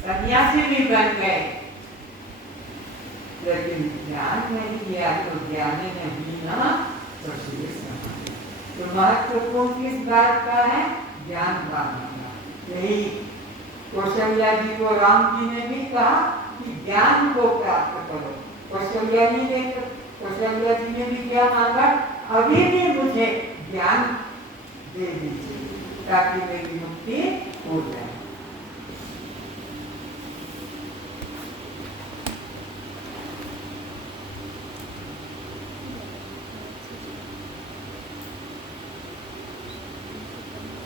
सन्यासी भी बन गए, लेकिन ज्ञान नहीं दिया तो ज्ञानी नहीं ना तो शेष रहा। तो महत्वपूर्ण किस बात का है? ज्ञान पाना। यही कौशल्या जी को राम जी ने भी कहा कि ज्ञान को प्राप्त करो। कौशल्या जी ने भी क्या मांगा? अभी भी मुझे ज्ञान दे दीजिए ताकि मेरी मुक्ति हो जाए।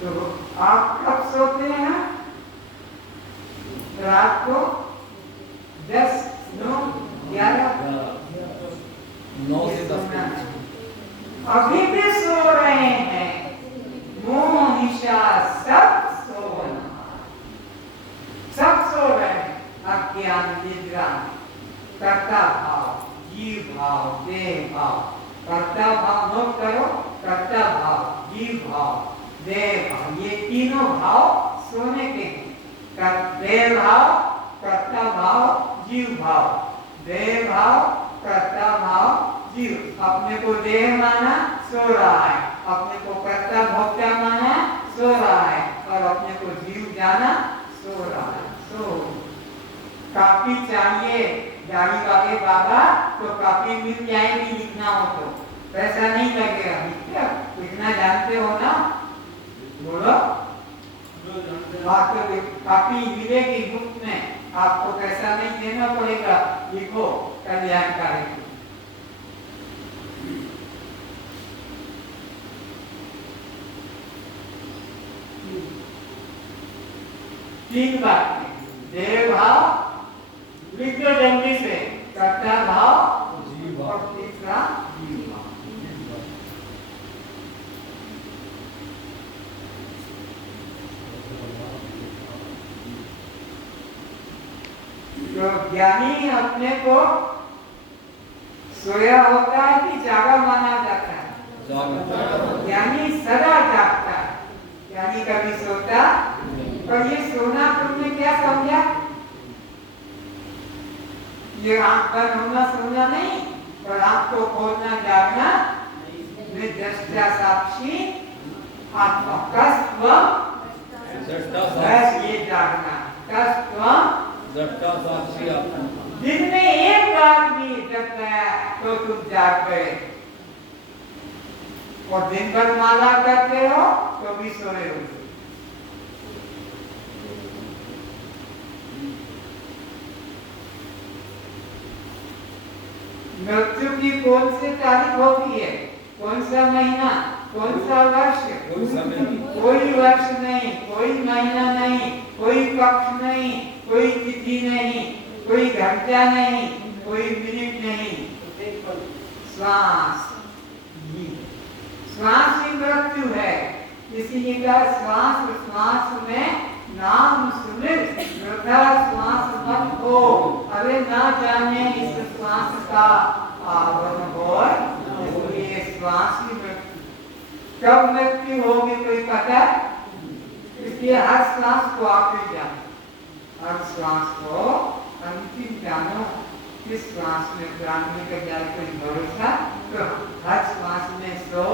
तो आप कब सोते हैं? रात को 10, 9, 11, 9 से 10। अभी भी सो रहे हैं। मोह निशा सब सो रहे हैं। अज्ञान निद्रा, कर्ता भाव, जीव भाव, देह भाव। कर्ता भाव नोट करो, कर्ता भाव, जीव भाव, देह भाव, ये तीनों भाव सोने के हैं। देह भाव, कर्ता भाव, जीव भाव, देह भाव, कर्ता भाव, जीव। अपने को देह माना, सो रहा है। अपने को कर्ता भोक्ता माना, सो रहा है। और अपने को जीव जाना, सो रहा है। सो कापी चाहिए गाड़ी वाले बाबा तो कापी मिल जाएगी, लिखना हो तो पैसा नहीं लगेगा। क्या लिखना जानते हो ना? बोलो। आपको कापी मिलेगी मुफ्त में, आपको पैसा नहीं देना पड़ेगा। लिखो कल्याणकारी। तीन बात, देह भाव लिख दो जल्दी से, कर्ता भाव, जीव भाव, और तीसरा जीव भाव। तो ज्ञानी अपने को सोया होता है कि जागा माना जाता है? ज्ञानी सदा जागता है। ज्ञानी कभी सोता। और ये सोना तुमने क्या समझा? ये आंख बंद होना सोना नहीं, और आंख को खोलना जागना। दृष्टा साक्षी आत्मा कस्त्व, बस ये जागना। कस्त्व दृष्टा साक्षी आत्मा। दिन में एक बार भी जग गया तो तुम जाग गए, और दिन भर माला करते हो तो भी सोए हो। मृत्यु की कौन सी तारीख होती है? कौन सा महीना? कौन सा वर्ष? कोई वर्ष नहीं, कोई महीना नहीं, कोई पक्ष नहीं, कोई तिथि नहीं, कोई घंटा नहीं, कोई मिनट नहीं। श्वास, श्वास ही मृत्यु है। इसीलिए कहा श्वास श्वास में नाम सुमित, वृथा श्वास मत हो। अरे ना जाने इस श्वास का आवरण हो, इसलिए श्वास ही मृत्यु। कब मृत्यु होगी कोई पता? इसलिए हर श्वास को आखिरी जानो, हर श्वास को अंतिम जानो। किस श्वास में प्राण निकल जाए कोई भरोसा? तो हर श्वास में सो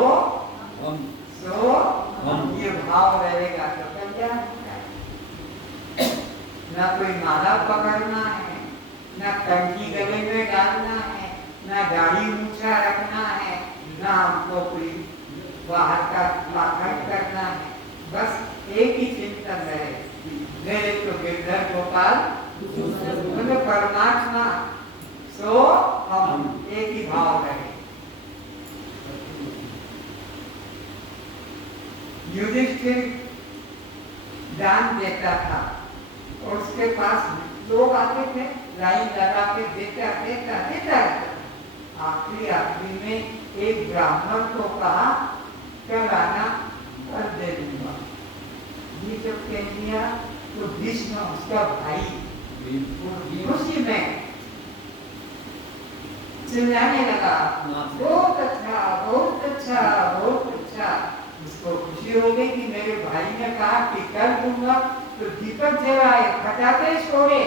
ये भाव रहेगा तो कल्याण। ना कोई माला पकड़ना है, ना कंठी गले में डालना है, ना दाढ़ी ऊंचा रखना है, ना हमको कोई बाहर का पाखंड करना है। बस एक ही चिंतन रहे, मेरे तो गिरधर गोपाल मतलब परमात्मा। सो हम एक ही भाव रहे। युधिष्ठिर दान देता था और उसके पास लोग आते थे, लाइन लगा के देता। आखिरी में एक ब्राह्मण को कहा कल आना, कर दे दूंगा। ये जब कह दिया तो भीष्म उसका भाई खुशी में चिल्लाने लगा, बहुत अच्छा, बहुत अच्छा, बहुत अच्छा। उसको खुशी हो गई कि मेरे भाई ने कहा कि कर दूंगा, तो दीपक जलाए, फटाके छोड़े।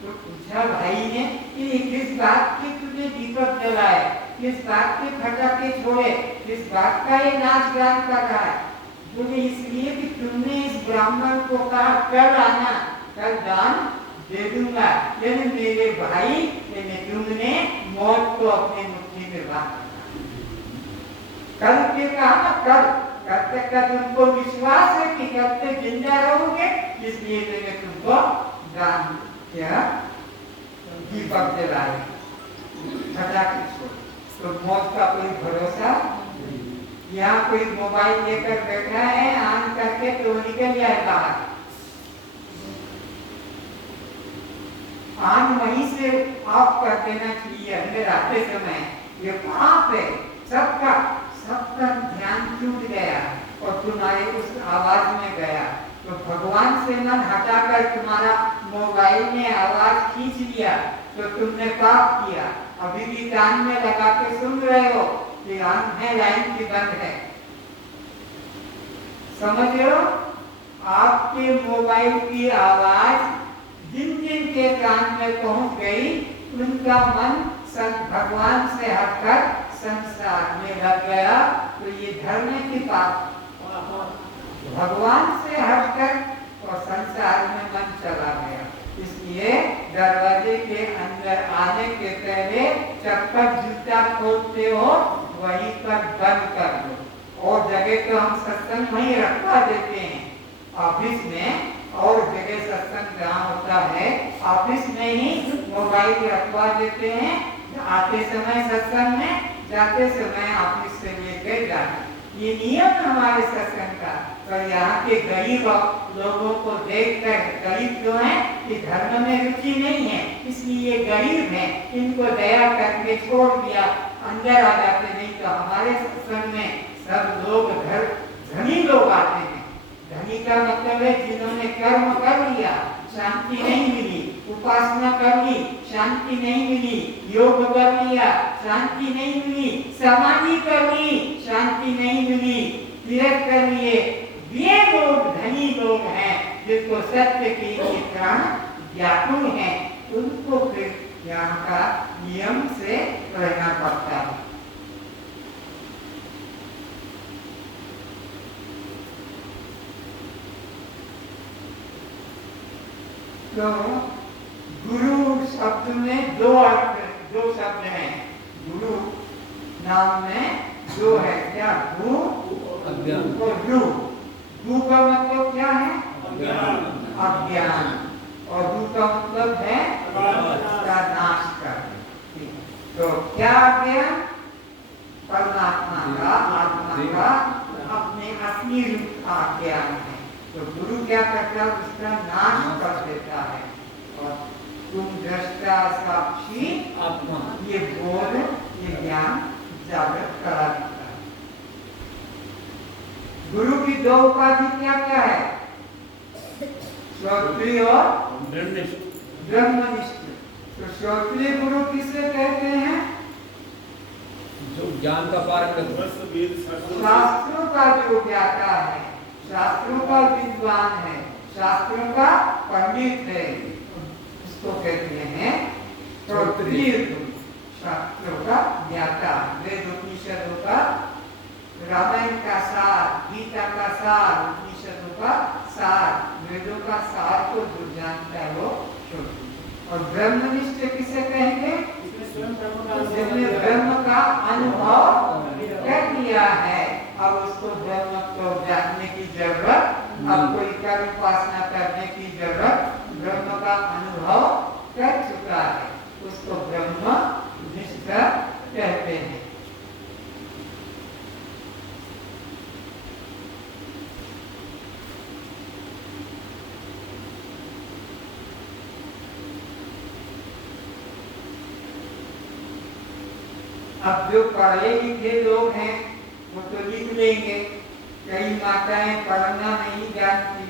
तो पूछा भाई ने कि किस बात की तुझे दीपक जलाए, किस बात के फटाके छोड़े, किस बात का ये नाच गान कर रहा है? बोले इसलिए कि तुमने इस ब्राह्मण को कहा कल आना, कल दान दे दूंगा, यानी मेरे भाई यानी तुमने मौत को अपनी मुट्ठी में बांधा। कल के कहा ना, कल तक का तुमको विश्वास है कि कब तक जिंदा रहोगे, इसलिए मैंने तुमको दान किया, दीपक जलाए, फटाके छोड़े। तो मौत का कोई भरोसा, यहाँ कोई मोबाइल लेकर बैठा है, ऑन करके तो निकल जाए बाहर, ऑन वहीं से ऑफ कर देना चाहिए अंदर आते समय। ये पाप है, सबका ध्यान छूट गया और तुम्हारे उस आवाज में गया। तो भगवान से मन हटाकर तुम्हारा मोबाइल में आवाज खींच लिया तो तुमने पाप किया। अभी भी कान में लगा के सुन रहे हो कि है लाइन की बंद है, समझ रहे हो? आपके मोबाइल की आवाज जिन जिन के कान में पहुंच गई, उनका मन भगवान से हटकर संसार में लग गया। तो ये धर्म की पाप, भगवान से हटकर और संसार में मन चला गया। इसलिए दरवाजे के अंदर आने के पहले चप्पल जूता खोलते हो वहीं पर बंद कर दो। और जगह तो हम सत्संग वहीं रखवा देते हैं, ऑफिस में और जगह सत्संग जहाँ होता है ऑफिस में ही मोबाइल रखवा देते हैं। आते समय सत्संग में, जाते समय ऑफिस से लेकर जाते। ये नियम हमारे सत्संग का। पर यहाँ के गरीब लोगों को देखकर, गरीब जो हैं कि धर्म में रुचि नहीं है इसलिए गरीब हैं, इनको दया करके छोड़ दिया, अंदर आ जाते। नहीं तो हमारे सत्संग में सब लोग धनी लोग आते हैं। धनी का मतलब है जिन्होंने कर्म कर लिया, शांति नहीं मिली, उपासना कर ली, शांति नहीं मिली, योग कर लिया, शांति नहीं मिली, समाधि कर ली, शांति नहीं मिली, तीर्थ कर लिए। ये लोग धनी लोग हैं जिनको सत्य की प्राण व्याकुल है, उनको फिर यहाँ का नियम से रहना पड़ता है। तो गुरु शब्द में दो अर्थ, दो शब्द हैं। गुरु नाम में दो है, क्या? गु और रु। गु का मतलब क्या है? अज्ञान। और रु का मतलब है का नाश करना। तो क्या अज्ञान? परमात्मा का, आत्मा का अपने असली रूप का ज्ञान है। तो गुरु क्या करता है? उसका नाश कर देता है और तुम दृष्टा साक्षी आत्मा, ये बोध, ये ज्ञान जागृत करा देता है। गुरु की दो उपाधि क्या क्या है? श्रोत्रिय और ब्रह्मनिष्ठ। तो श्रोत्रिय गुरु किसे कहते हैं? जो ज्ञान का पार कर, शास्त्रों का जो ज्ञाता है, शास्त्रों का विद्वान है, शास्त्रों का पंडित है, उसको कहते हैं श्रोत्रिय गुरु। शास्त्रों का ज्ञाता, वेद उपनिषदों का, रामायण का सार, गीता का सार, उपनिषदों का सार, वेदों का सार को जो जानता है वो श्रोत्रिय। और ब्रह्मनिष्ठ किसे कहेंगे? जिसने ब्रह्म का अनुभव कर लिया है, अब उसको ब्रह्म को जानने की जरूरत, अब कोई कर्म उपासना करने की जरूरत, ब्रह्म का अनुभव कर चुका है, उसको ब्रह्म निष्ठ कहते हैं। अब जो पढ़े लिखे लोग हैं वो तो लिख लेंगे। कई माताएं पढ़ना नहीं जानती,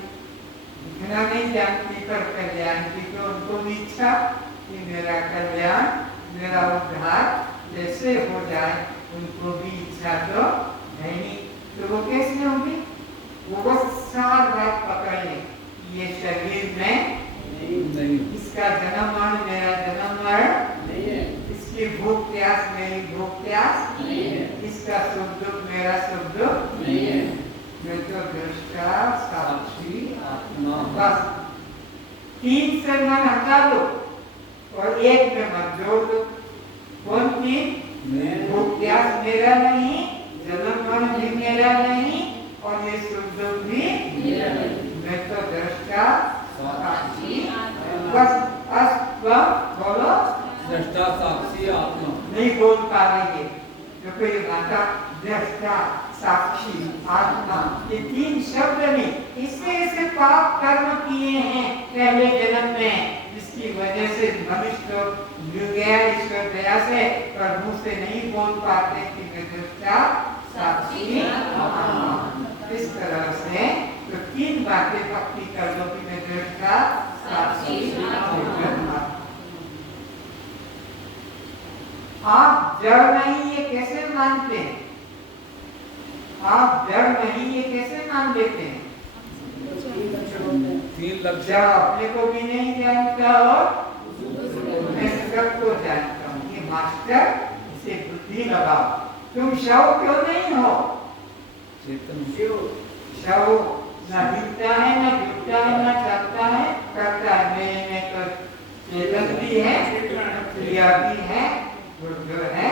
लिखना नहीं जानती, पर कल्याण की तो उनको भी इच्छा कि मेरा कल्याण, मेरा उद्धार जैसे हो जाए, उनको भी इच्छा तो है नहीं। तो वो कैसे होगी? वो बस सार बात पकड़ लें, ये शरीर में नहीं। इसका जन्म मरण मेरा जन्म मरण नहीं है। इसकी भूख प्यास मेरी भूख प्यास नहीं है। इसका सुख दुख मेरा सुख दुख नहीं है। मैं तो दृष्टा साक्षी आत्मा। बस 3 से मन हटा दो और 1 में मन जोड़ दो। कौन 3? भूख प्यास मेरा नहीं, जन्म मरण भी मेरा नहीं और ये सुख दुख भी मेरा नहीं। मैं तो दृष्टा साक्षी बस बोलो दृष्टा साक्षी आत्मा। नहीं बोल पा रही है जो कोई माता दृष्टा साक्षी आत्मा ये 3 शब्द नहीं इसमें ऐसे पाप कर्म किए हैं पहले जन्म में जिसकी वजह से मनुष्य लोग मिल गया ईश्वर दया से पर मुंह से नहीं बोल पाते कि मैं दृष्टा साक्षी आत्मा। इस तरह से तो 3 बातें पक्की कर दो कि मैं दृष्टा साक्षी आत्मा। आप जड़ नहीं ये कैसे मानते हैं? आप जड़ नहीं ये कैसे मान लेते हैं? 3 लक्षण। जड़ अपने को भी नहीं जानता और मैं सबको जानता हूँ। ये मास्टर से बुद्धि लगाओ। तुम शव क्यों नहीं हो? चेतन। शव न हिलता है न झुकता है न चलता है करता है। मैं तो चेतन भी है क्रिया भी है जो है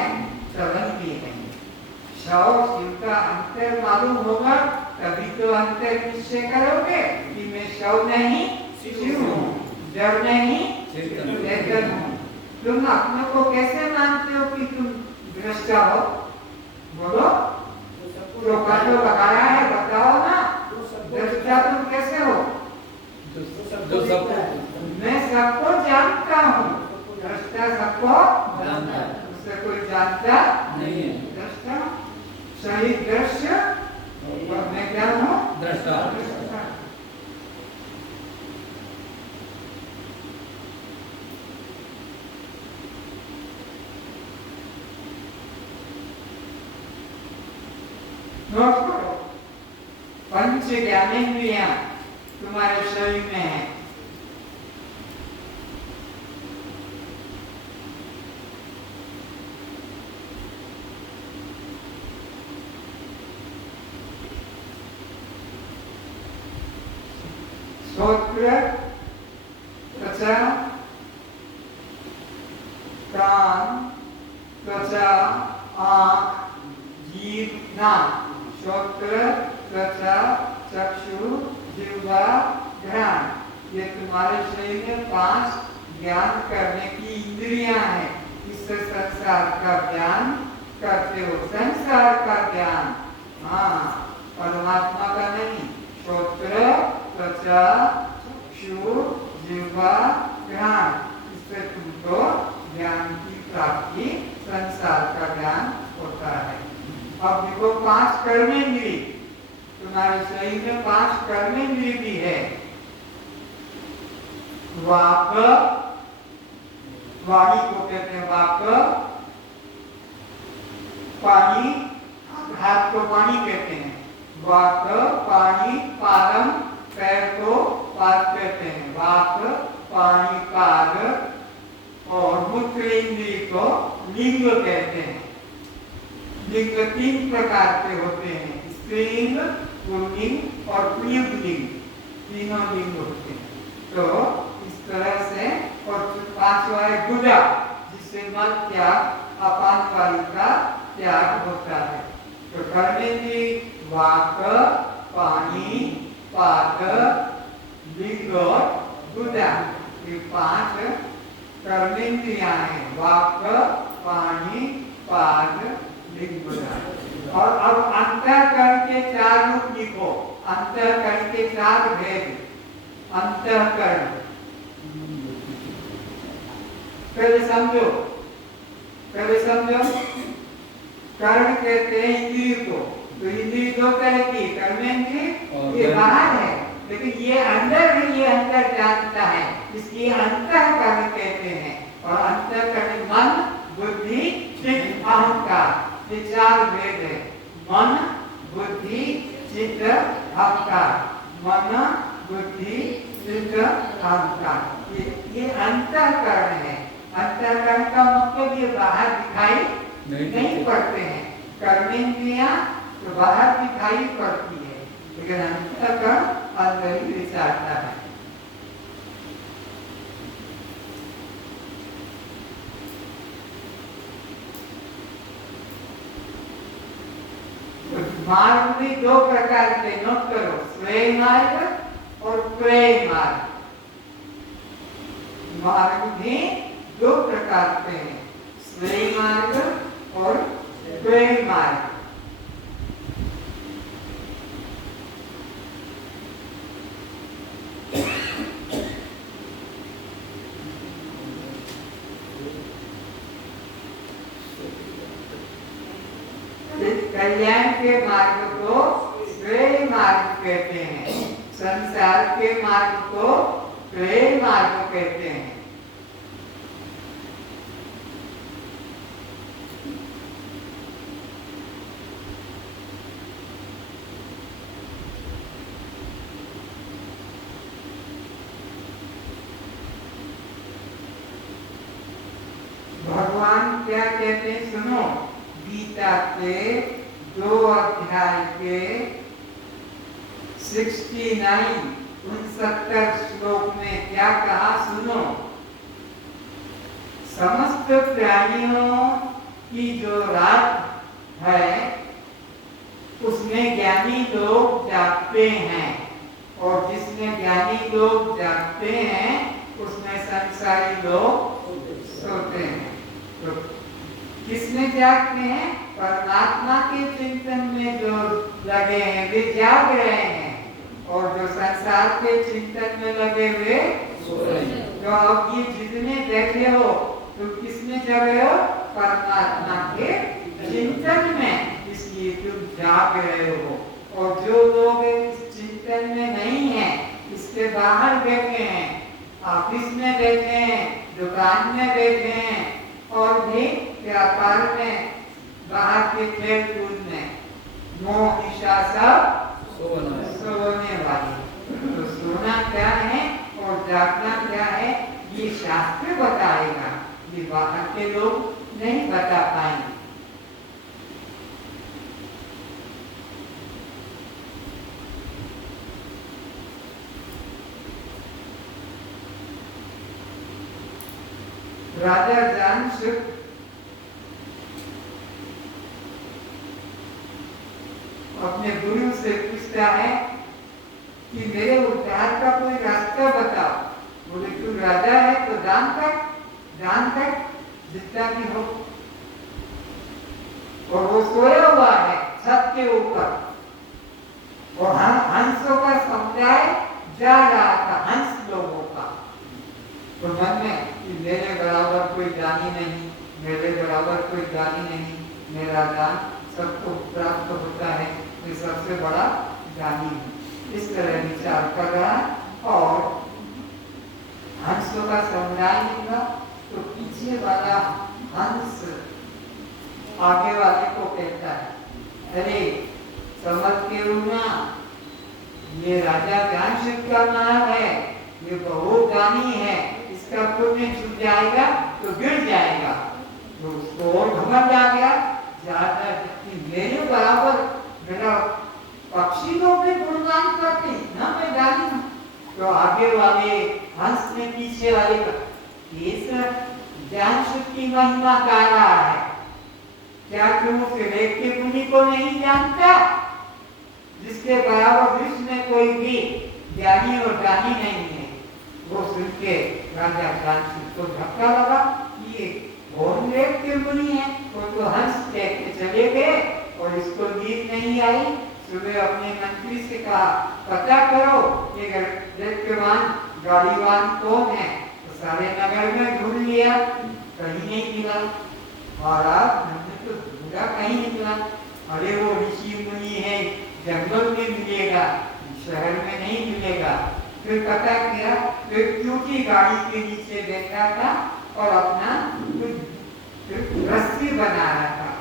चलन भी है। शव शिव का अंतर मालूम होगा तभी तो अंतर निश्चय करोगे कि मैं शव नहीं शिव हूँ, जड़ नहीं चेतन हूँ। तुम अपने को कैसे मानते हो कि तुम दृष्टा हो? बोलो जो काटो लगाया है बताओ ना। दृष्टा तुम कैसे हो? जो सबको मैं सबको जानता हूँ। दृष्टा सबको जानता है। उससे कोई जानता नहीं है। दृष्टा सही दृश्य और मैं क्या हूँ? दृष्टा। नोट करो पंच ज्ञानेंद्रियां तुम्हारे शरीर में है। श्रोत्र त्वचा कान त्वचा आँख जीभ नाक। श्रोत्र त्वचा चक्षु जिह्वा घ्राण ये तुम्हारे शरीर में 5 ज्ञान करने की इंद्रियां हैं। इससे संसार का ज्ञान करते हो। संसार का ज्ञान हाँ परमात्मा का नहीं। श्रोत्र त्वचा चक्षु जिह्वा घ्राण इससे तुमको ज्ञान की प्राप्ति संसार का ज्ञान होता है। अब देखो 5 कर्मेंद्रिय तुम्हारे शरीर में 5 कर्मेंद्रिय भी है। वाक वाणी को कहते हैं वाक। पानी हाथ को पानी कहते हैं। वाक पानी पादम पैर को पाद कहते हैं। वाक पानी पाद और मूत्र इंद्रिय को लिंग कहते हैं। लिंग 3 प्रकार के होते हैं स्त्रीलिंग पुल्लिंग और पुल्लिंग तीनों लिंग होते हैं। तो इस तरह से और 5वां है गुदा जिससे मल त्याग अपान वायु का त्याग होता है। तो कर्मेंद्रिय वाक पानी पाद लिंग और गुदा ये 5 कर्मेंद्रियां हैं। वाक पानी पाद लिंग गुदा। और अब अंतःकरण के 4 रूप लिखो। अंतःकरण के 4 भेद। अंतःकरण पहले समझो कर्ण कहते हैं इंद्रिय को। तो इंद्रिय 2 तरह की कर्मेंद्रिय ये बाहर है लेकिन ये अंदर है। ये अंदर जानता है इसलिए अंतःकरण कहते हैं। और अंतःकरण मन बुद्धि चित्त अहंकार ये 4 भेद है। मन बुद्धि चित्त अहंकार। मन बुद्धि, चित्त, अहंकार। ये अंतःकरण है। अंतःकरण का मतलब ये बाहर दिखाई नहीं पड़ते हैं। कर्मेंद्रियां तो बाहर दिखाई पड़ती है, लेकिन अंतःकरण अंदर ही विचारता है। मार्ग भी दो प्रकार के, नोट करो, स्वयं मार्ग और प्रेम मार्ग। मार्ग भी दो प्रकार के हैं, स्वयं मार्ग और प्रेम मार्ग। कल्याण के मार्ग को प्रेम मार्ग कहते हैं, संसार के मार्ग को प्रेम मार्ग कहते हैं। भगवान क्या कहते हैं सुनो, गीता के 2 अध्याय के 69 श्लोक में क्या कहा सुनो। समस्त प्राणियों की जो रात है उसमें ज्ञानी लोग जागते हैं, और जिसमें ज्ञानी लोग जागते हैं उसमें संसारी लोग सोते हैं। तो किसमें जागते हैं? परमात्मा के चिंतन में जो लगे हैं वे जाग रहे हैं, और जो संसार के चिंतन में लगे हुए सो रहे हैं। तो अब ये जितने बैठे हो तो किसमें जगे हो? परमात्मा के चिंतन में, इसलिए तुम जाग रहे हो। और जो लोग इस चिंतन में नहीं है, इसके बाहर बैठे हैं, ऑफिस में बैठे हैं, दुकान में बैठे हैं, और भी व्यापार में, बाहर के खेल कूद में, मोह निशा सब सोने वाली। तो सोना क्या है और जागना क्या है ये शास्त्र बताएगा, ये बाहर के लोग नहीं बता पाएंगे। राजा जामशुद अपने गुरु से पूछता है कि मेरे उद्धार का कोई रास्ता बताओ। बोले तू राजा है तो दान कर जितना भी हो। और वो सोया हुआ है छत के ऊपर, और हंसों का समुदाय जा रहा था, हंस लोगों का। तो मन में कि मेरे बराबर कोई दानी नहीं, मेरे बराबर कोई दानी नहीं, मेरा दान सबको प्राप्त होता है, ये सबसे बड़ा दानी है। इस तरह विचार कर रहा, और हंसों का समुदाय निकला तो पीछे वाला हंस आगे वाले को कहता है, अरे समझ के रूना, ये राजा जामशुद का नाम है, ये बहुत दानी है, इसका पुण्य छूट जाएगा तो गिर जाएगा। तो उसको और घमंड आ गया, ज्यादा मेरे बराबर मेरा पक्षी लोग भी गुणगान करते ना, मैं दानी हूँ। तो आगे वाले हंस ने पीछे वाले का जामशुद की महिमा गा रहा है, क्या तुम उस व्यक्ति मुनि को नहीं जानता जिसके बराबर विश्व में कोई भी ज्ञानी और दानी नहीं है? वो सुन के राजा जामशुद को धक्का लगा, ये कौन व्यक्ति मुनि है? वो तो हंस कह के चले गए, और इसको नींद नहीं आई। सुबह अपने मंत्री से कहा, पता करो ये व्यक्तिवान गाड़ीवान कौन है। तो सारे नगर में ढूंढ लिया, कहीं नहीं मिला। महाराज हमने तो ढूंढा, कहीं निकला। अरे वो ऋषि मुनि है, जंगल में मिलेगा, शहर में नहीं मिलेगा। फिर पता किया, फिर क्योंकि गाड़ी के नीचे बैठा था और अपना रस्सी बना रहा था,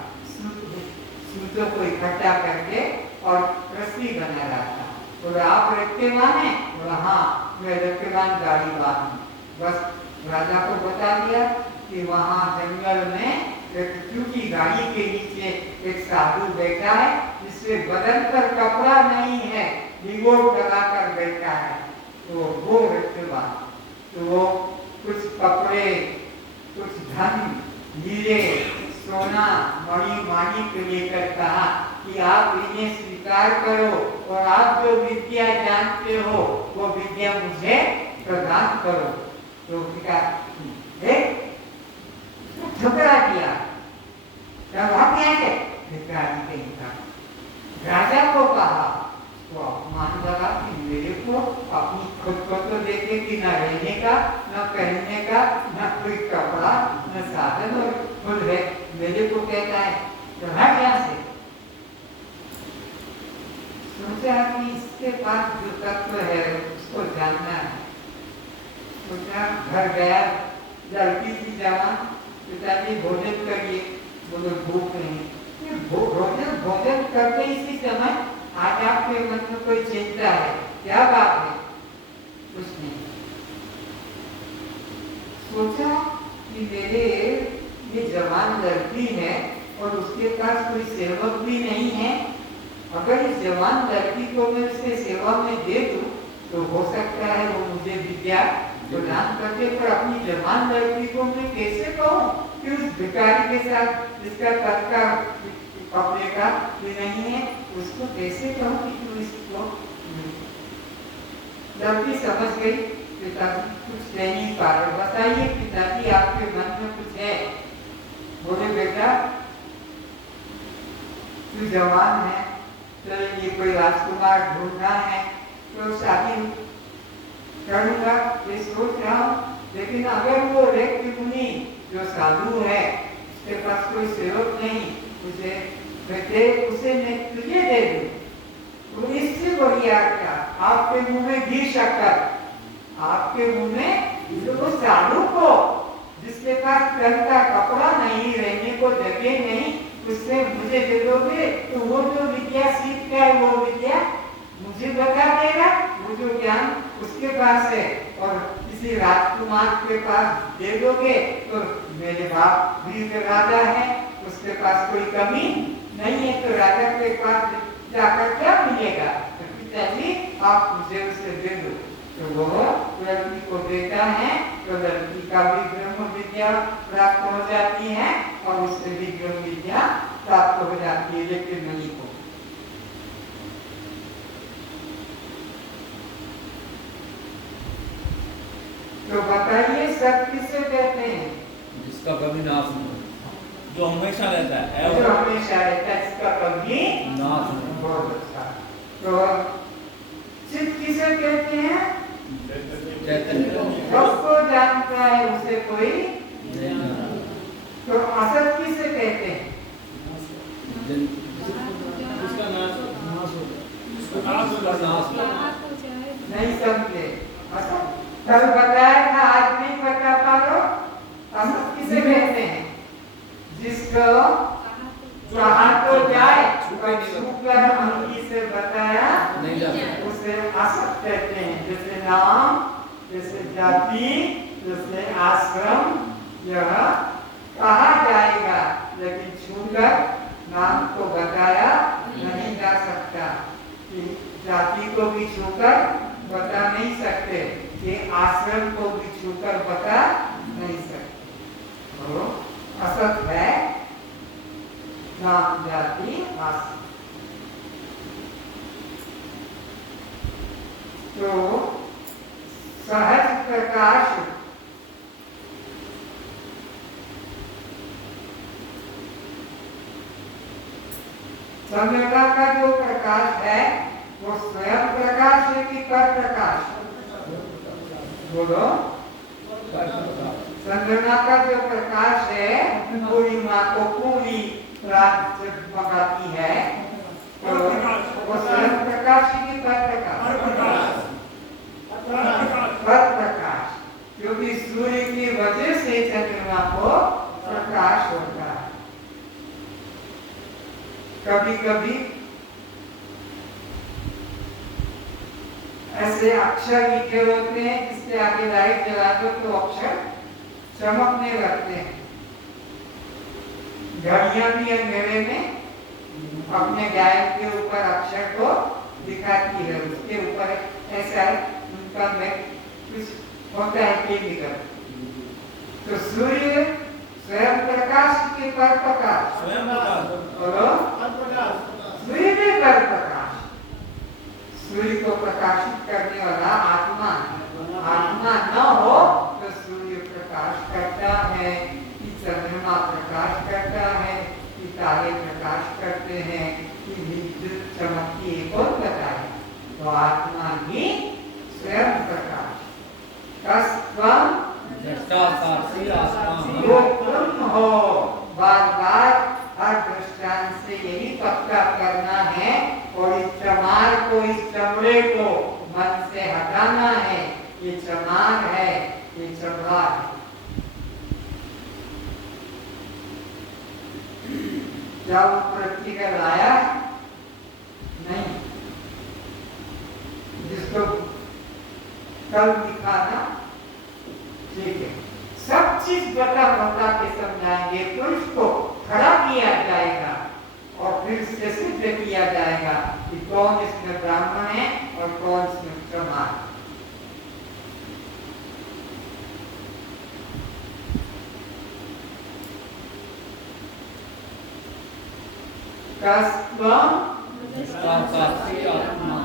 सूतों को इकट्ठा करके और रस्सी बना रहा था। और आप रक्तवान है? बोला हाँ, मैं रक्तवान गाड़ीवान हूँ। बस राजा को बता दिया कि वहाँ जंगल में एक टूटी गाड़ी के नीचे एक साधु बैठा है, जिससे बदन पर कपड़ा नहीं है, निगोर लगाकर बैठा है, तो वो रक्तवान। तो वो कुछ कपड़े, कुछ धन, हीरे, सोना, मणि, माणिक लेकर कहा कि आप इन्हें स्वीकार करो और आप जो विद्या जानते हो वो विद्या मुझे प्रदान करो। तो क्या झगड़ा किया, राजा को कहा, तो अपमान लगा कि मेरे को अपनी खुद को तो देखे कि न रहने का, न पहनने का, न कोई कपड़ा, न साधन, और खुद है मेरे को कहता है, चढ़ा क्या से? सोचा कि इसके पास जो तत्व है उसको जानना है। सोचा, घर गया, लड़की थी जवान, पिताजी भोजन करिए, बोले भूख नहीं। भोजन करते इसी समय आज आपके मन में कोई चिंता है, क्या बात है? कुछ नहीं। सोचा कि मेरे ये जवान लड़की है और उसके पास कोई सेवक भी नहीं है, अगर इस जवान लड़की को मैं उसके सेवा में दे दूं तो हो सकता है वो मुझे विद्या प्रदान करके, पर अपनी जवान लड़की को मैं कैसे कहूँ कि उस भिखारी के साथ जिसका तत्का कपड़े का भी नहीं है, उसको कैसे कहूँ कि तू इसको? लड़की समझ गई, पिताजी कुछ कह नहीं पा रहे, बताइए पिताजी आपके मन में कुछ है? बोले बेटा तू जवान है, तो ये कोई राजकुमार ढूंढना है तो शादी करूंगा ये सोच रहा हूँ, लेकिन अगर वो व्यक्ति मुनि जो साधु है उसके पास कोई सेवक नहीं, उसे मैं तुझे दे दूं, तो इससे बढ़िया क्या? आपके मुंह में घी शक्कर, आपके मुंह में तो साधु को जिसके पास तन का कपड़ा नहीं, रहने को जगह नहीं, उससे मुझे दे दोगे तो वो जो विद्या सीखता है वो विद्या मुझे बता देगा, वो जो ज्ञान उसके पास है, और किसी राजकुमार के पास दे दोगे तो मेरे बाप भी राजा है, उसके पास कोई कमी नहीं है, तो राजा के पास जाकर क्या मिलेगा? तो पिताजी आप मुझे उसे दे दो। तो वो लड़की को देता है, तो लड़की का भी ब्रह्म विद्या प्राप्त हो जाती है और उससे भी ब्रह्म विद्या प्राप्त हो जाती है, लेकिन नहीं को। तो बताइए सब किसे कहते हैं? जिसका कभी नाश नहीं, जो हमेशा रहता है, जो हमेशा रहता है, इसका कभी नाश नहीं। बहुत अच्छा। तो चित्त किसे कहते हैं? सबको जानता है, उसे कोई नहीं। तो असत किसे कहते हैं? उसका नाश नहीं समझे? असत कल बताया था, आज नहीं बता पा रहे। असत किसे कहते हैं? जिसको कहा तो जाए, छूकर अंगी से बताया नहीं जाता, उसे असत कहते हैं। जैसे नाम, जैसे जाति, जैसे आश्रम, यह कहा जाएगा लेकिन छूकर नाम को बताया नहीं जा सकता, कि जाति को भी छूकर बता नहीं सकते, कि आश्रम को भी छूकर बता नहीं सकते। तो असत है नाम, जाति, आश्रम। तो सहज प्रकाश चंद्रमा का जो प्रकाश है वो स्वयं प्रकाश है कि पर प्रकाश? बोलो। चंद्रमा का जो प्रकाश है पूर्णिमा को पूरी रात जगमगाती है, तो वो स्वयं प्रकाश है कि पर प्रकाश? पर प्रकाश, क्योंकि सूर्य की वजह से चंद्रमा को प्रकाश होता है। कभी कभी ऐसे अक्षर लिखे होते हैं, जिसके आगे लाइट जला दो तो अक्षर चमकने लगते हैं। घड़ियां भी अंधेरे में अपने गायक के ऊपर अक्षर को दिखाती है, उसके ऊपर ऐसा उनका में कुछ होता है केमिकल। तो सूर्य स्वयं प्रकाश के पर प्रकाश, स्वयं प्रकाश, बोलो सूर्य के पर प्रकाश। सूर्य को प्रकाशित करने वाला आत्मा, आत्मा न हो तो सूर्य प्रकाश करता है कि चंद्रमा प्रकाश करता है कि तारे प्रकाश करते हैं कि विद्युत चमकती है, कौन बताए? तो आत्मा ही स्वयं प्रकाश। कस्त्वं दृष्टासाक्षी आत्मा जो तुम हो, बार बार हर दृष्टांत से यही पक्का करना है और इस चमार को, इस चमड़े को मन से हटाना है। ये चमार है, ये चमड़ा है। जब पृथ्वी का लाया नहीं, जिसको कल लिखा था, ठीक है, सब चीज बता बता के समझाएंगे। पुरुष को खड़ा किया जाएगा और फिर से सिद्ध किया जाएगा कि कौन इसमें ब्राह्मण है और कौन इसमें चमार। दृष्टासाक्षी आत्मा।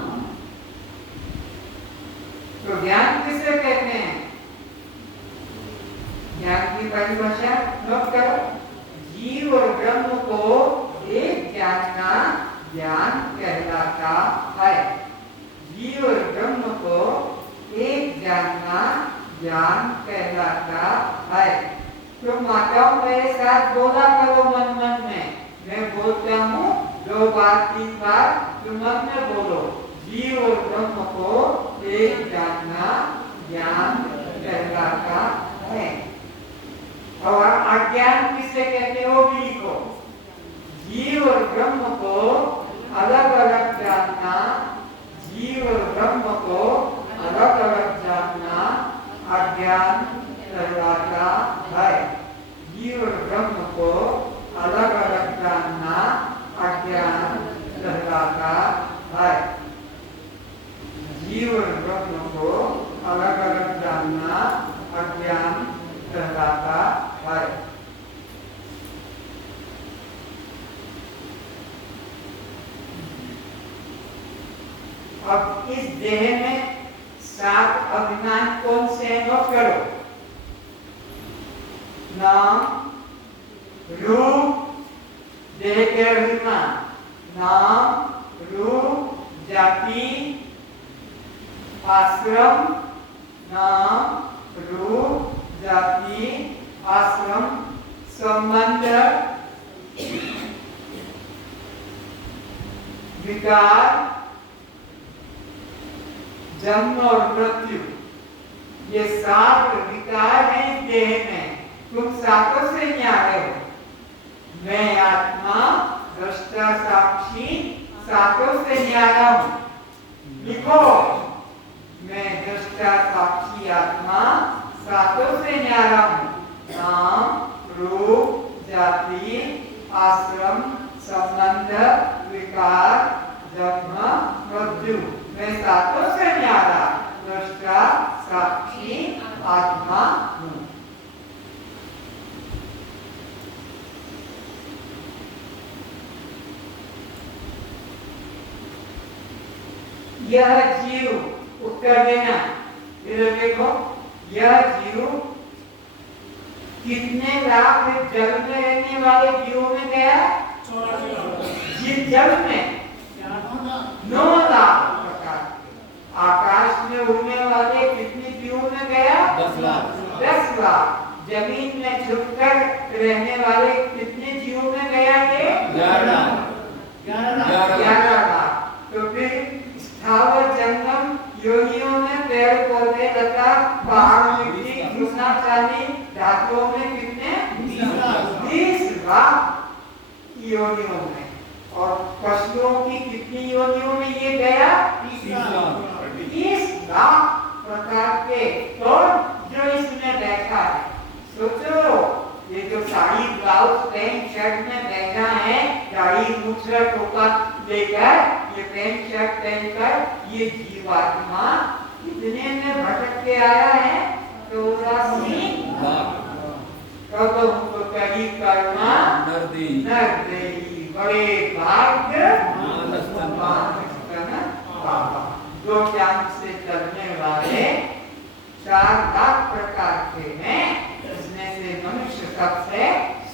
तो ज्ञान किसे कहते हैं? ज्ञान की परिभाषा नोट करो। जीव और ब्रह्म को एक जानना ज्ञान कहलाता है। जीव और ब्रह्म को एक जानना ज्ञान कहलाता है। तो माताओं मेरे साथ बोला करो मन मन में। मैं बोलता हूँ 2 बार 3 बार, तुम मन में बोलो। जीव और ब्रह्म को एक जानना ज्ञान कहलाता है। और अज्ञान किसे कहते हो भी लिखो। जीव और ब्रह्म को अलग अलग जानना, जीव और ब्रह्म को अलग अलग जानना अज्ञान कहलाता है। जीव और ब्रह्म को अलग अलग जानना अज्ञान कहलाता है। जीव और ब्रह्म को अलग अलग जानना अज्ञान कहलाता है। अब इस देह में 7 अभिमान कौन से हैं? नोट करो। नाम, रूप, देह के अभिमान, नाम, रूप, जाति, आश्रम, नाम, रूप, जाति, आश्रम, संबंध, विकार, जन्म और मृत्यु। ये 7 विकार हैं इस देह में। तुम 7 से न्यारे हो। मैं आत्मा, दृष्टा, साक्षी 7 से न्यारा हूं। लिखो, मैं दृष्टा, साक्षी, आत्मा 7 से न्यारा हूं। नाम, रूप, जाति, आश्रम, संबंध, विकार, जन्म, मृत्यु। मैं 7 से न्यारा दृष्टा, साक्षी, आत्मा हूं। यह जीव, उत्तर देना। इधर देखो, यह जीव कितने लाख जल में रहने वाले जीवों में गया? जल में 9 लाख प्रकार के। आकाश में उड़ने वाले कितने जीवों में गया? 10 लाख। 10 लाख। जमीन में छुपकर रहने वाले कितने जीवों में गया? ये 11 लाख। तो फिर स्थावर जंगम योनियों में पेड़ पौधे लता पहाड़ मिट्टी घुसना चांदी धातुओं में कितने? 20 लाख योनियों में। और पशुओं की कितनी योनियों में ये गया? 30 लाख। 30 लाख प्रकार के तो जो इसमें बैठा है। सोचो ये जो साड़ी ब्लाउज पैंट शर्ट में बैठा है, दाढ़ी मूछ टोपा लेकर ये पैंट शर्ट पहनकर ये जीवात्मा कितने में भटक के आया है? 84 लाख। कब हमको करी कर्मा नरदेही बड़े भाग्य बाबा। 2 चांद से चलने वाले 4 लाख प्रकार के हैं, इसमें से मनुष्य सबसे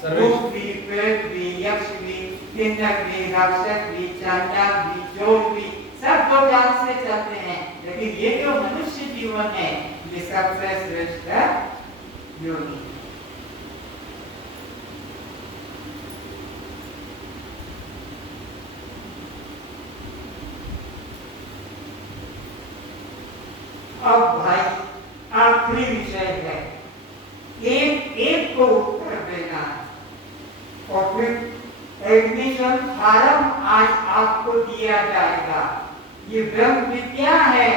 रूप भी, प्रेत भी, यक्ष भी, किन्नर भी, राक्षस भी, चांडाल भी, चोर भी, सब 2 चांद से चलते हैं। लेकिन ये जो मनुष्य जीवन है ये सबसे श्रेष्ठ योगी। अब भाई आखिरी विषय है, एक को उत्तर देना है और फिर एडमिशन फॉर्म आज आपको दिया जाएगा। ये ब्रह्म विद्या है,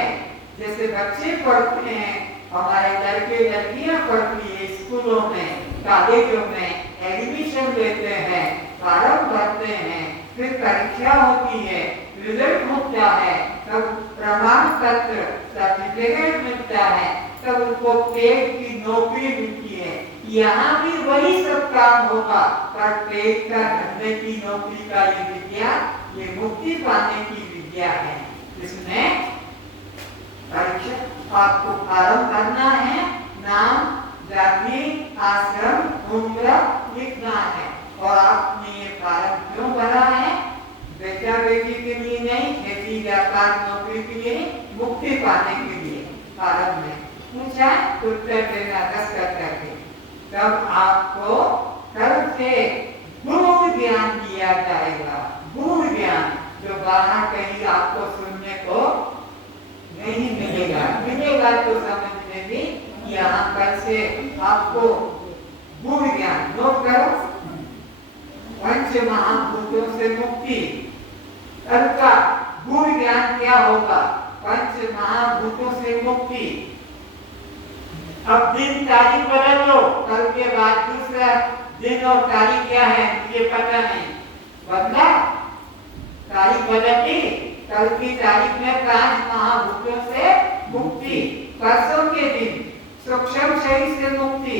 जैसे बच्चे पढ़ते हैं, हमारे लड़के लड़कियां पढ़ती है स्कूलों में, कॉलेजों में, एडमिशन लेते हैं, फॉर्म भरते हैं, फिर परीक्षा होती है, रिजल्ट होता है, तब प्रमाण पत्र सर्टिफिकेट मिलता है, तब उनको पेड की नौकरी मिलती है। यहाँ भी वही सब काम होगा, पर पेड का धंधे की नौकरी का ये विद्या, ये मुक्ति पाने की विद्या है। इसमें परीक्षा आपको फॉर्म भरना है, नाम, जाति, आश्रम, उम्र लिखना है। और आपने ये फॉर्म क्यों भरा है? बेटा बेटी के लिए नहीं, खेती व्यापार नौकरी के लिए, मुक्ति पाने के लिए फॉर्म में पूछा, उत्तर देना 10 करके। तब आपको कल से गुरु ज्ञान दिया जाएगा, गुरु ज्ञान जो बाहर कहीं आपको सुनने को नहीं मिलेगा, मिलेगा तो समझ में भी। यहाँ कल से आपको गुरु ज्ञान, नोट करो, पंच महाभूतों से मुक्ति। कल का गुरु ज्ञान क्या होगा? पंच महाभूतों से मुक्ति। अब दिन तारीख बदल लो, कल के बाद दूसरा दिन और तारीख क्या है ये पता नहीं, बदला तारीख बदली, कल की तारीख में 5 महाभूतों से मुक्ति। परसों के दिन सूक्ष्म शरीर से मुक्ति,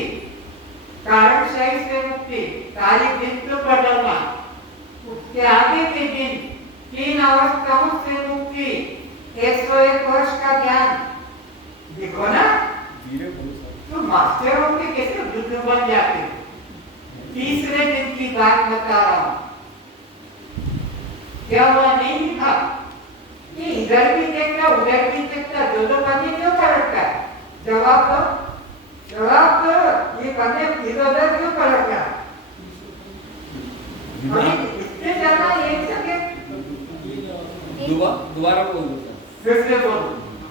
कारण शरीर से मुक्ति, तारीख दिन तो बदलना। उसके आगे के दिन 3 अवस्थाओं से मुक्ति, 101 वर्ष का ज्ञान। देखो ना, तो मास्टर होके कैसे बुद्ध बन जाते। तीसरे दिन की बात बता रहा हूं, क्या हुआ नहीं लिखा कि इधर भी देखता उधर भी देखता, दो पन्ने क्यों पलटता? जवाब दो, जवाब दो, ये पन्ने इधर क्यों पलटता? इससे ज्यादा एक जगह दोबारा बोलो, फिर से बोलो।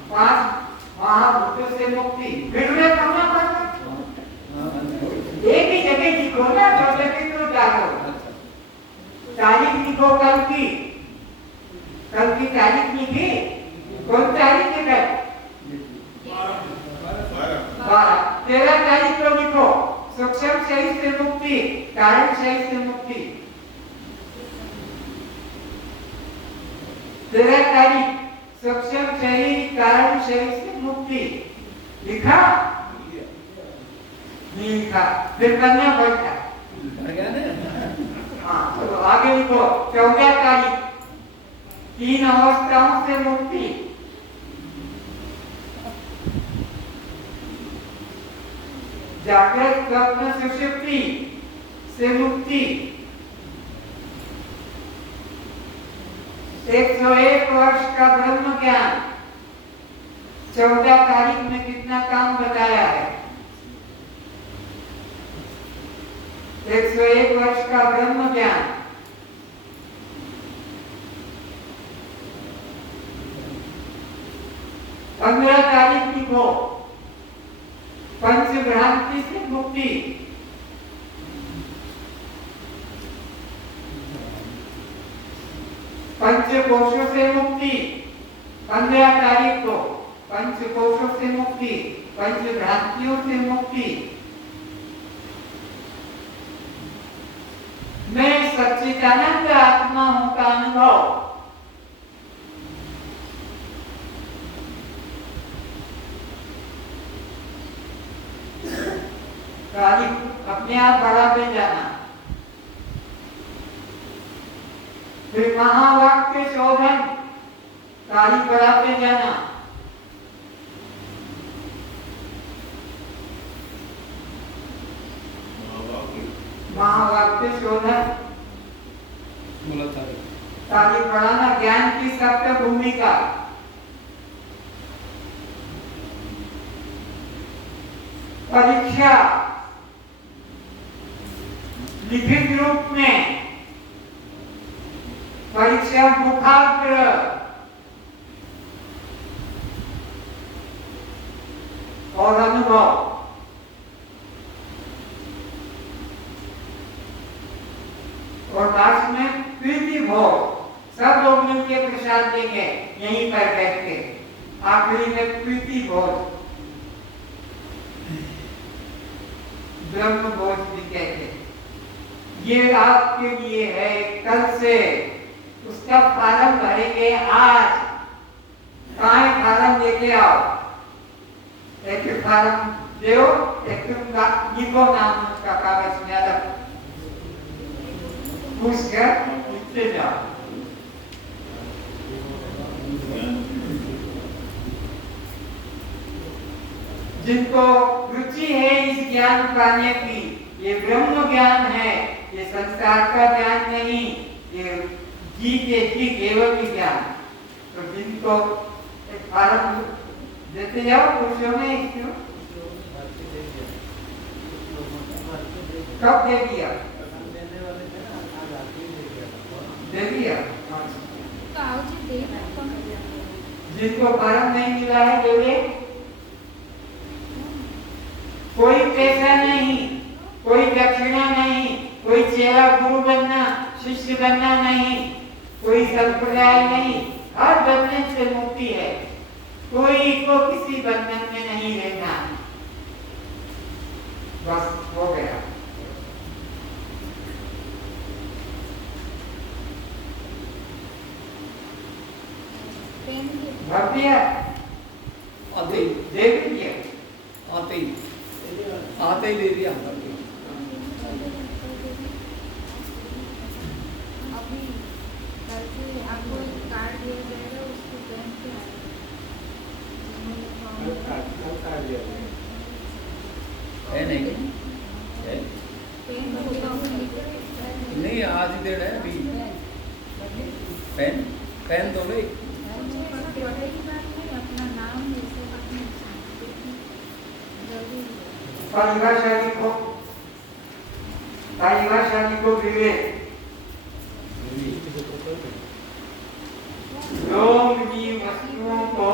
5 महाभूतों से मुक्ति, फिर वे करना पड़ता। एक ही जगह लिखो ना, जो जगह तो जाओ। तारीख लिखो कल की तारीख लिखी, कौन तारीख है कल? 13 तारीख को लिखो, सूक्ष्म शरीर से मुक्ति, कारण शरीर से मुक्ति। 13 तारीख सूक्ष्म शरीर, कारण शरीर से मुक्ति। लिखा नहीं लिखा, फिर करना पड़ता। हाँ, तो आगे लिखो 14 तारीख 3 अवस्थाओं से मुक्ति। जागृत स्वप्न सुषुप्ति से मुक्ति। 101 वर्ष का ब्रह्म ज्ञान। 14 तारीख में कितना काम बताया है? 101 वर्ष का ब्रह्म ज्ञान। 15 तारीख लिखो, पंच भ्रांति से मुक्ति। 5 कोशों से मुक्ति 15 तारीख को। पंचकोशों से मुक्ति, पंच भ्रांतियों से मुक्ति। मैं सच्चिदानंद आत्मा हूं का अनुभव। खाली अपने आप बढ़ाते जाना। फिर महावाक्य शोधन, खाली बढ़ाते जाना। महावाक्य शोधन, ताली बढ़ाना, ज्ञान की सत्य भूमिका। परीक्षा लिखित रूप में, परीक्षा मुखाग्र, और अनुभव। और लास्ट में प्रीति भोग, सब लोग मिलकर प्रसाद देंगे यहीं पर बैठ के। आखिरी में प्रीति भोग, ब्रह्म भोज भी कहते हैं। ये आपके लिए है, कल से उसका फार्म भरेंगे। आज कहाँ फार्म लेके आओ, एक फार्म दो, एक लिखो नाम उसका कागज में अलग पूछ कर लिखते जाओ। जिनको रुचि है इस ज्ञान पाने की, ये ब्रह्म ज्ञान है, ये संसार का ज्ञान नहीं, ये जी के जी केवल की ज्ञान। तो जिनको एक फार्म देते जाओ, खुशियों में क्यों कब दे दिया? दे दिया। जिनको फार्म नहीं मिला है बोले, कोई पैसा नहीं, कोई दक्षिणा नहीं, कोई चेला गुरु बनना, शिष्य बनना नहीं, कोई संप्रदाय नहीं, हर बंधन से मुक्ति है। कोई को किसी बंधन में नहीं रहना। बस हो गया। भर दिया, आते दे भी दिया, आते ही दे दिया। अभी करके आपको कार्ड दिया जाएगा, उसको पेन पे है नहीं है? पेन नहीं, आज ही देना है अभी। पेन पेन तो नहीं, अपना नाम परिभाषा लिखो, परिभाषा लिखो। विवेक दो विधि वस्तुओं को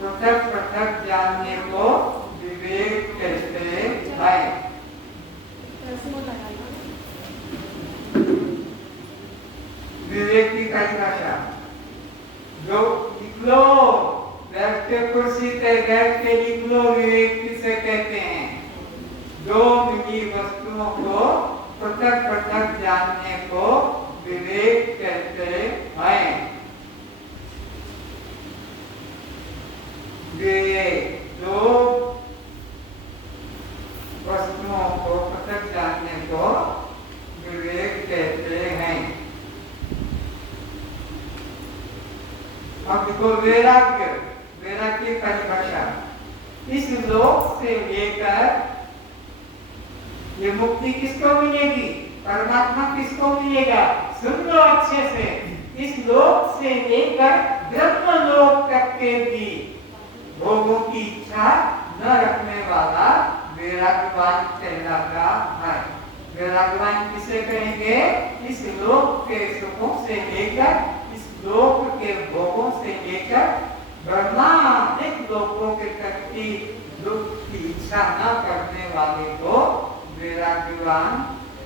पृथक पृथक जानने को विवेक कहते हैं। विवेक की परिभाषा जो लिख लो, बैठ के कुर्सी पे बैठ के लिख लो, विवेक किसे कहते हैं? दो मिली वस्तुओं को पृथक पृथक जानने को विवेक कहते हैं। विवेक दो वस्तुओं को पृथक जानने को विवेक कहते हैं। अब देखो वैराग्य, वैराग्य की परिभाषा, इस लोक से लेकर ये मुक्ति किसको मिलेगी? परमात्मा किसको मिलेगा? सुन लो अच्छे से, इस लोक से लेकर ब्रह्म लोक तक के भी भोगों की इच्छा न रखने वाला वैराग्यवान कहलाता है। वैराग्यवान किसे कहेंगे? इस लोक के सुखों से लेकर, इस लोक के भोगों से लेकर ब्रह्मांडिक लोकों के प्रति दुख की इच्छा न करने वाले को वैराग्यवान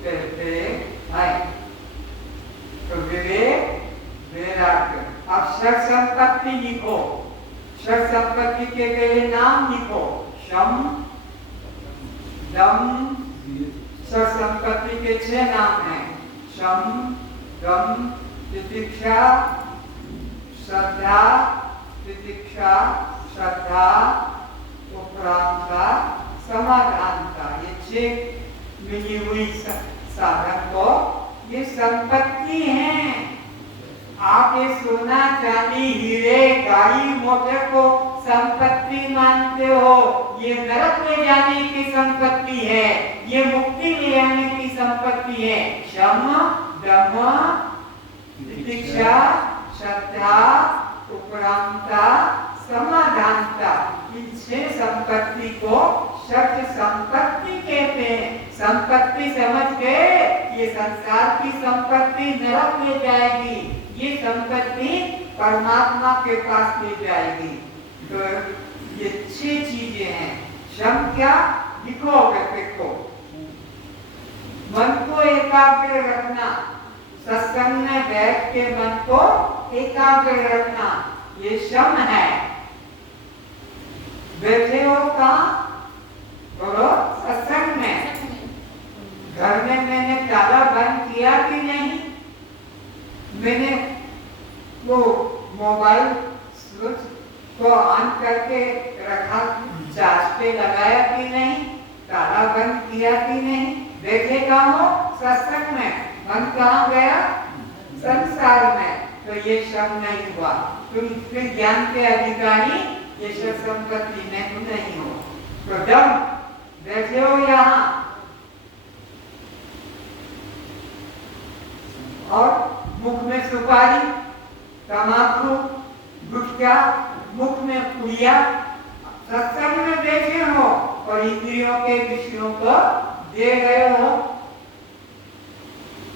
कहते हैं। तो विवेक, वैराग्य। अब षट संपत्ति लिखो, षट संपत्ति के पहले नाम लिखो, शम दम। षट संपत्ति के 6 नाम हैं, शम दम तितिक्षा श्रद्धा, तितिक्षा श्रद्धा उपरांता समाधानता। ये 6 मिली हुई साधन को ये संपत्ति हैं। आप ये सोना चांदी हीरे गाड़ी मोटर को संपत्ति मानते हो, ये नरक में जाने की संपत्ति है, ये मुक्ति ले आने की संपत्ति है। शम दम तितिक्षा श्रद्धा उपरांता समाधानता, इन 6 संपत्ति को षट संपत्ति कहते हैं। संपत्ति समझ गए, ये संसार की संपत्ति नरक ले जाएगी, ये संपत्ति परमात्मा के पास ले जाएगी। तो ये 6 चीजें हैं। शम क्या लिखो, देखो, मन को एकाग्र रखना, सत्संग में बैठ के मन को एकाग्र रखना, ये शम है। बैठे हो कहाँ? बोलो, सत्संग में। घर में मैंने ताला बंद किया कि नहीं? मैंने वो मोबाइल स्विच को ऑन करके रखा, चार्ज पे लगाया कि नहीं? ताला बंद किया कि नहीं? बैठे कहाँ हो? सत्संग में। मन कहाँ गया? संसार में। तो ये शम नहीं हुआ। तुम फिर ज्ञान के अधिकारी ये सब संपत्ति में नहीं हो। तो दम, बैठे हो यहाँ और मुख में सुपारी, तमाकू, गुटखा, मुख में पुड़िया, सत्संग में बैठे हो और इंद्रियों के विषयों को दे रहे हो,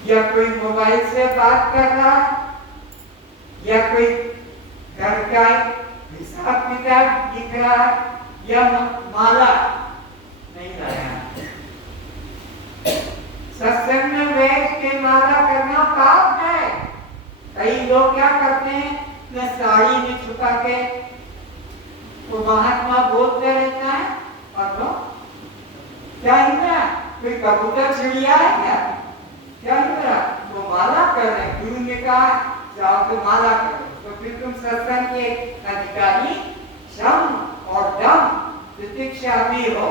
या कोई मोबाइल से बात कर रहा है, या कोई घर का हिसाब किताब लिख रहा है, या माला नहीं लाया। सत्संग में बैठ के माला करना पाप है। कई लोग क्या करते हैं, अपने साड़ी में छुपा के वो महात्मा बोलते रहता है, और तो क्या है, कोई कबूतर चिड़िया है क्या? क्या है, वो माला कर रहे हैं। गुरु ने कहा जाओ तो माला करो। तो फिर तुम सत्संग के अधिकारी शम और दम तितिक्षा भी हो।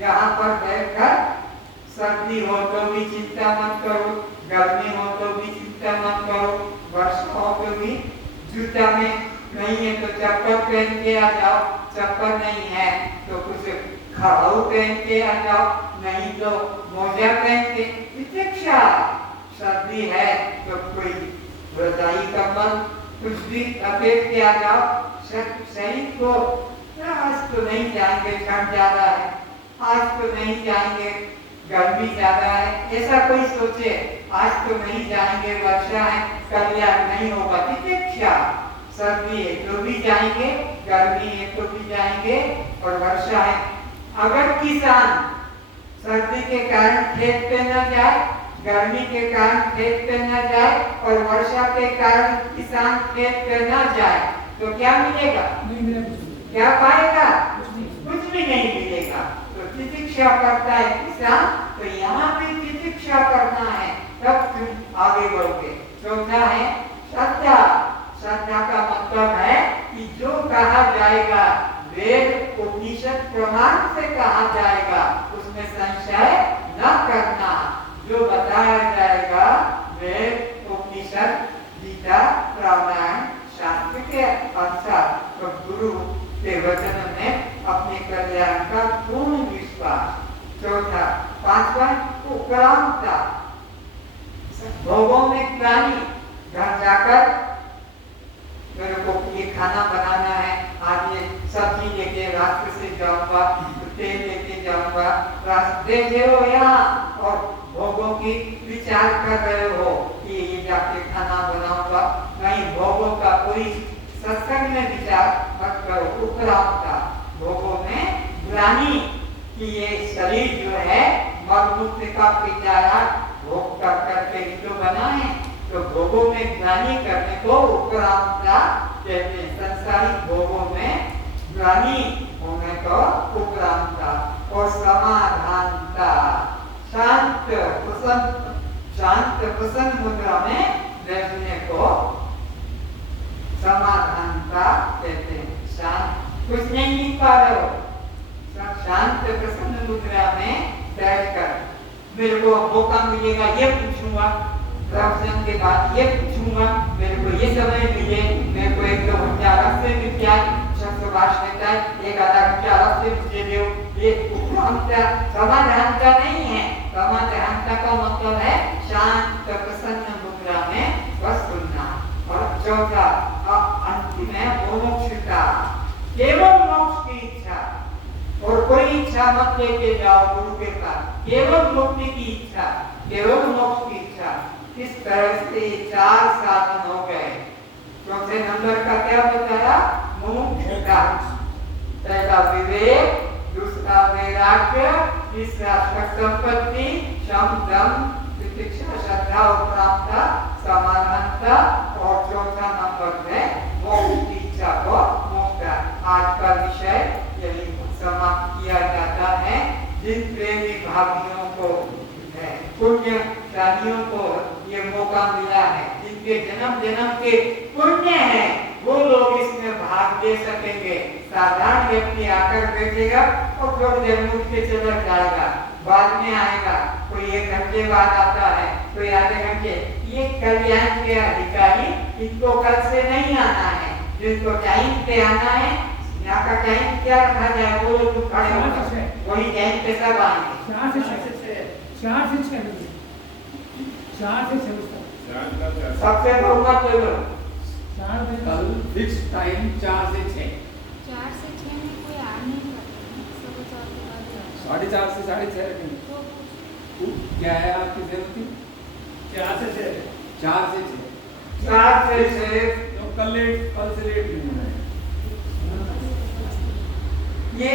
यहाँ पर बैठकर सर्दी हो तो भी चिंता मत करो, गर्मी हो तो भी चिंता मत करो, वर्षा हो तो भी, जूता में नहीं है तो चप्पल पहन के आ जाओ, चप्पल नहीं है तो कुछ खड़ाऊ पहन के आ जाओ, नहीं तो मोजा पहन के। तितिक्षा, सर्दी है तो कोई रजाई कंबल कुछ भी लपेट के आ जाओ। शरीर को आज तो नहीं जाएंगे, ठंड ज्यादा है, आज तो नहीं जाएंगे, गर्मी ज्यादा है, ऐसा कोई सोचे, आज तो नहीं जाएंगे, वर्षा है, कल्याण नहीं होगा। तितिक्षा, सर्दी है तो भी जाएंगे, गर्मी है तो भी जाएंगे, और वर्षा है। अगर किसान सर्दी के कारण खेत पे न जाए, गर्मी के कारण खेत पे न जाए, और वर्षा के कारण किसान खेत पे न जाए, तो क्या मिलेगा? क्या पाएगा? कुछ भी नहीं मिलेगा। तो तितिक्षा करता है किसान, तो यहाँ पे तितिक्षा करना है, तब तुम आगे बढ़ोगे। चौथा है श्रद्धा। श्रद्धा का मतलब है कि जो कहा जाएगा, वेद उपनिषद प्रमाण से कहा जाएगा, उसमें संशय न करना। जो बताया जाएगा वेद उपनिषद गीता रामायण शास्त्र के अनुसार, तो गुरु के वचन में अपने कल्याण का पूर्ण विश्वास। चौथा, पांचवा उपरांता, भोगों में ग्लानि। घर जाकर मेरे को ये खाना बनाना है, आज ये सब्जी लेके रास्ते से जाऊंगा, तेल लेके जाऊंगा, रास्ते से हो यहाँ और भोगों की विचार कर रहे हो कि ये जाके खाना बनाऊंगा। नहीं, भोगों का कोई सत्संग में विचार मत करो। उपरांता, भोगों में ग्लानि, कि ये शरीर जो है मलमूत्र का पिटारा भोग कर करके जो बना है, तो भोगों में ग्लानि करने को उपरांता कहते हैं। संसारिक भोगों में ग्लानि होने को उपरांता। और समाधानता, शांत प्रसन्न मुद्रा में बैठने को समाधानता कहते हैं। शांत, कुछ नहीं लिख पा रहे हो, शांत प्रसन्न मुद्रा में बैठकर मेरे को मौका मिलेगा ये पूछूंगा, प्रवचन के बाद ये पूछूंगा, मेरे को ये समय मिले, मेरे को 1-2 घंटा रास्ते मिल जाए, भाष लेता है, 1-आधा घंटा रास्ते मुझे दो, ये उपरांता समाधानता नहीं है। समाधानता का मतलब है शांत प्रसन्न मुद्रा में बस सुनना। और चौथा अंतिम है मोक्षता, केवल मोक्ष की इच्छा, और कोई इच्छा मत लेके जाओ गुरु के पास, केवल मुक्ति की इच्छा, केवल मोक्ष की इच्छा। इस तरह से 4 साधन हो गए। चौथे नंबर का क्या बताया? मोक्षता। पहला विवेक, दूसरा वैराग्य, तीसरा संपत्ति, शम दम तितिक्षा श्रद्धा उपरांता समाधानता, और चौथा नंबर है मोक्ष की इच्छा को मोक्षता। आज का विषय यही समाप्त किया जाता है। जिन प्रेमी भावियों को पुण्यशालियों को ये मौका मिला है, जिनके जन्म जन्म के पुण्य है, वो लोग इसमें भाग ले सकेंगे। साधारण व्यक्ति आकर बैठेगा और थोड़ी देर मुझ के चला जाएगा, बाद में आएगा, कोई 1 घंटे बाद आता है, कोई आधे घंटे। ये कल्याण के अधिकारी, इनको कल से नहीं आना है, जिनको टाइम पे आना है, यहाँ का टाइम क्या रखा जाए, वो लोग खड़े होंगे, वही टाइम पे सब आएंगे। 4 से 6 सबसे बहुमत ले लो। कल फिक्स टाइम 4 से 6। 4 से 6 में कोई आ नहीं पाता, 4:30 से 6:30 रखेंगे। तो क्या है आपकी जरूरत? 4 से 6। 4 से 6। 4 से 6 तो कल से लेट नहीं होना है।